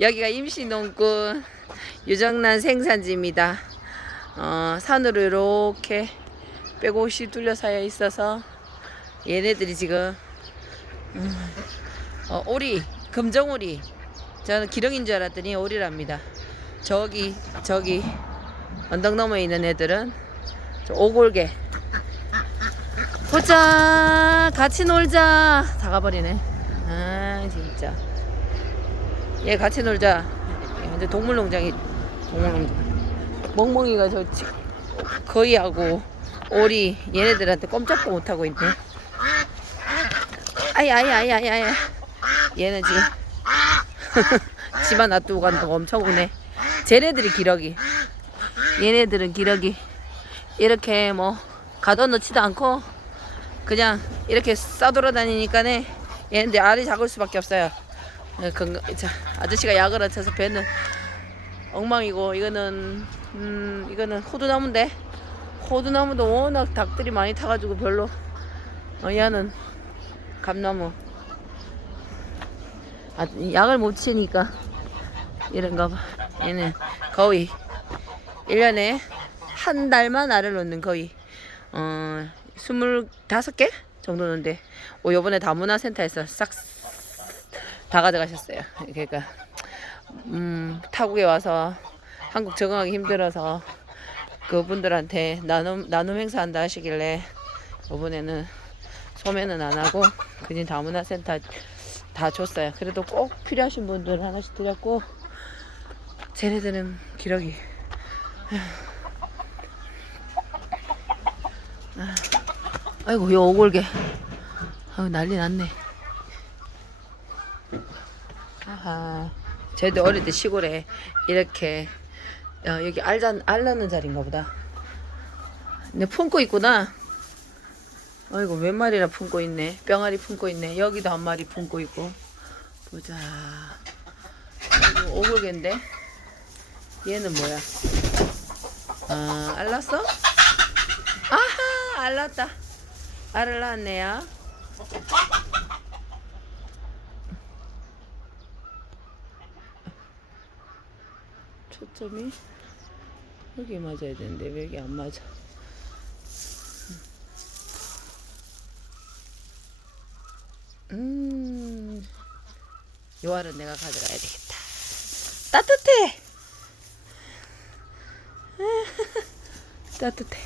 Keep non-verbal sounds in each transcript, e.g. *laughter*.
여기가 임시농군 유정란 생산지입니다. 어, 산으로 이렇게 빼곡이 둘러싸여 있어서 얘네들이 지금 음, 어, 오리, 금정오리. 저는 기렁인 줄 알았더니 오리랍니다. 저기 저기 언덕 너머에 있는 애들은 저 오골개. 보자, 같이 놀자. 다 가버리네. 아 진짜. 얘 같이 놀자. 얘 완전 동물농장이 동물농장. 멍멍이가 저 치- 거위하고 오리 얘네들한테 꼼짝도 못 하고 있네. 아이 아이 아이 아이 아이. 얘는 지금 *laughs* 집안 놔두고 간다고 엄청 우네. 쟤네들이 기러기. 얘네들은 기러기. 이렇게 뭐 가둬놓지도 않고 그냥 이렇게 싸돌아다니니까네 얘네들 알이 작을 수밖에 없어요. 어, 건강, 자, 아저씨가 약을 안 쳐서 배는 엉망이고 이거는 음 이거는 호두나무인데 호두나무도 워낙 닭들이 많이 타가지고 별로 어, 얘는 감나무. 아, 약을 못 치니까 이런가 봐. 얘는 거의 1년에 한 달만 알을 놓는 거의 어 25개 정도 는데 오, 요번에 다문화센터에서 싹 다 가져가셨어요 그러니까 음, 타국에 와서 한국 적응하기 힘들어서 그분들한테 나눔 나눔 행사한다 하시길래 이번에는 소매는 안 하고 그냥 다문화센터 다 줬어요. 그래도 꼭 필요하신 분들 하나씩 드렸고 쟤네들은 기러기. 아, 아이고 요 오골개. 아유 난리 났네. 쟤도 어릴 때 시골에 이렇게 어, 여기 알잔 알 넣는 자리인가 보다. 근데 품고 있구나. 아이고 몇 마리나 품고 있네. 병아리 품고 있네. 여기도 한 마리 품고 있고. 보자. 아이고 오골개인데. 얘는 뭐야? 아 알랐어? 아하 알랐다. 알을 낳았네요. 초점이 여기 맞아야 되는데 왜 여기 안 맞아? 음, 요 알은 내가 가져가야 되겠다. 따뜻해. *laughs* 따뜻해.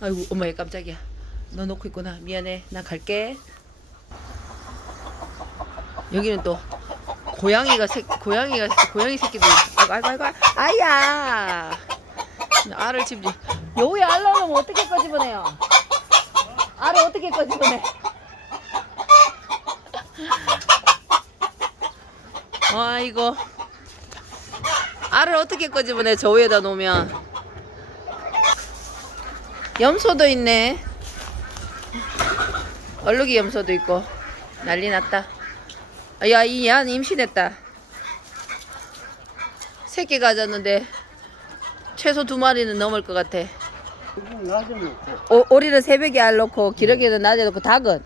아이고, 엄마야 깜짝이야. 너 놓고 있구나. 미안해. 나 갈게. 여기는 또 고양이가 새 고양이가 고양이 새끼들. 아이고 아이고 아이고. 아야. 알을 집지. 여기 알 나오면 어떻게 꺼집어내요? 알을 어떻게 꺼집어내? 아이고 알을 어떻게 꺼집어내 저 위에다 놓으면 염소도 있네 얼룩이 염소도 있고 난리 났다 야이 얀 임신했다 새끼 가졌는데 최소 두 마리는 넘을 것 같아 그건 낮에 놓고 오, 오리는 새벽에 알 놓고 기러기는 낮에 놓고 닭은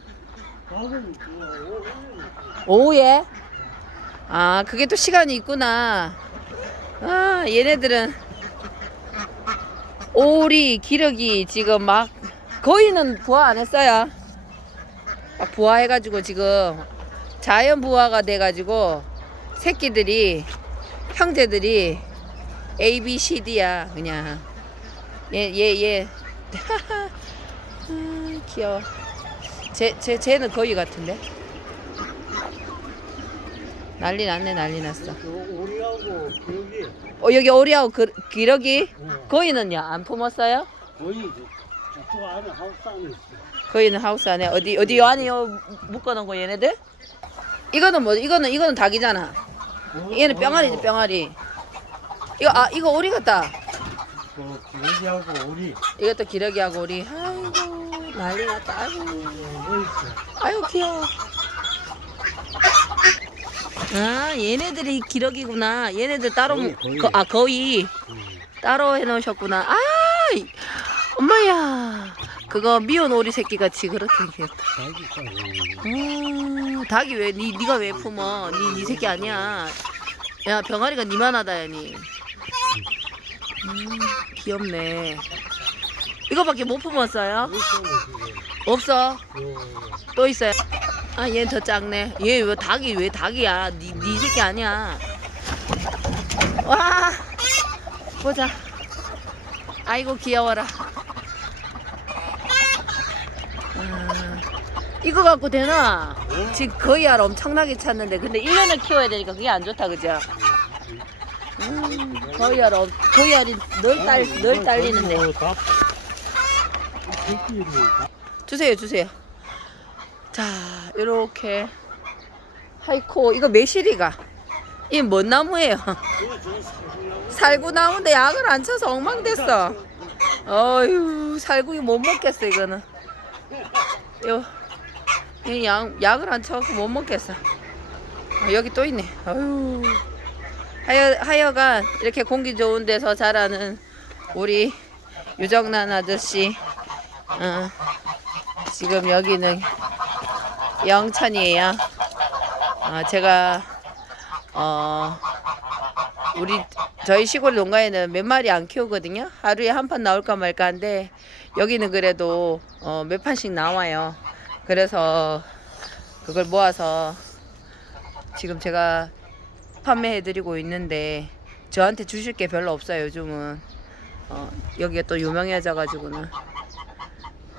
오후에? 아, 그게 또 시간이 있구나. 아, 얘네들은 오리, 기러기 지금 막 거의는 부화 안 했어요. 막 부화해가지고 지금 자연 부화가 돼가지고 새끼들이 형제들이 A, B, C, D야 그냥 얘, 얘, 얘. *laughs* 아, 귀여워. 쟤, 쟤, 쟤는 거위 같은데? 난리 났네 난리 났어 저 오리하고 기억이 어 여기 오리하고 그, 기러기 어, 거위는요 안 품었어요? 거의 저- 저쪽 안에 하우스 안에 있어. 거위는 하우스 안에 어디 어디 요 안에 요 묶어놓은 거 얘네들? 이거는 뭐 이거는 이거는 닭이잖아 어, 얘는 어, 병아리지 병아리 이거 아 이거 오리 같다 그 기억이하고 오리 이것도 기러기하고 오리 아이고 난리 났다 아이고 어. 아이고 귀여워 아 얘네들이 기러기구나 얘네들 따로 거위, 거위. 거, 아 거위 음. 따로 해놓으셨구나. 아, 이- 엄마야. 그거 미운 오리 새끼 같이 그렇게 생겼다. 자기 거는 음, 닭이 왜, 니, 니가 왜 품어? 니, 니 새끼 아니야. 야 병아리가 니만하다 야니. 음 귀엽네. 이거밖에 못 품었어요? 없어. 요, 또 있어요. 아, 얘는 더 작네. 얘 왜 닭이 왜 닭이야? 니, 니 새끼 아니야. 와, 보자. 아이고 귀여워라. 이거 갖고 되나? 지금 거의 알 엄청나게 찾는데 근데 1년을 키워야 되니까 그게 안 좋다 그죠? 음, 거의 알 엄- 거의 알이 늘 딸, 늘 딸리는데. 주세요, 주세요. 자, 이렇게 하이코 이거 매실이가 이 뭔 나무예요? 이거 저 살구나무 살구 나무인데 약을 안 쳐서 엉망됐어. 어휴, 살구이 못 먹겠어 이거는. 요, 이 약, 약을 안 쳐서 못 먹겠어. 아, 여기 또 있네. 어휴. 하여, 하여간 이렇게 공기 좋은 데서 자라는 우리 유정란 아저씨. 어, 지금 여기는 영천이에요. 어, 제가 어, 우리 저희 시골 농가에는 몇 마리 안 키우거든요. 하루에 한 판 나올까 말까 한데 여기는 그래도 어, 몇 판씩 나와요. 그래서 그걸 모아서 지금 제가 판매해 드리고 있는데 저한테 주실 게 별로 없어요. 요즘은 어, 여기가 또 유명해져 가지고는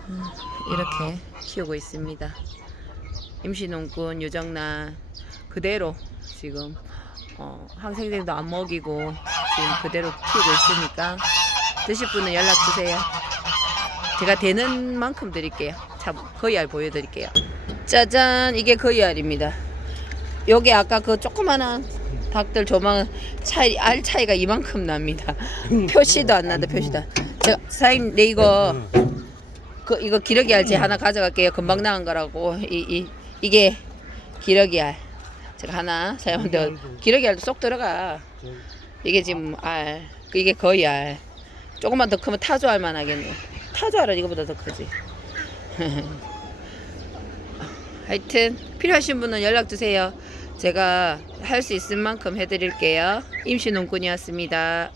음, 이렇게 키우고 있습니다. 임시농군 유정란 그대로 지금 어, 항생제도 안 먹이고 지금 그대로 키우고 있으니까 드실 분은 연락 주세요. 제가 되는 만큼 드릴게요. 참 거의 알 보여드릴게요. 짜잔 이게 거의 알입니다. 요게 아까 그 조그만한 닭들 조망 차이 알 차이가 이만큼 납니다. *laughs* 표시도 안 난다 표시도. 안. 제가 사장님 내 이거 그 이거 기러기 알제 하나 가져갈게요. 금방 나온 거라고 이 이 이게 기러기 알. 제가 하나 사용한데 기러기 알도 쏙 들어가. 저 이게 지금 알. 그 이게 거의 알. 조금만 더 크면 타조 알만 하겠네. 타조 알은 이거보다 더 크지. *laughs* 하여튼 필요하신 분은 연락 주세요. 제가 할 수 있을 만큼 해드릴게요. 임시 농꾼이었습니다.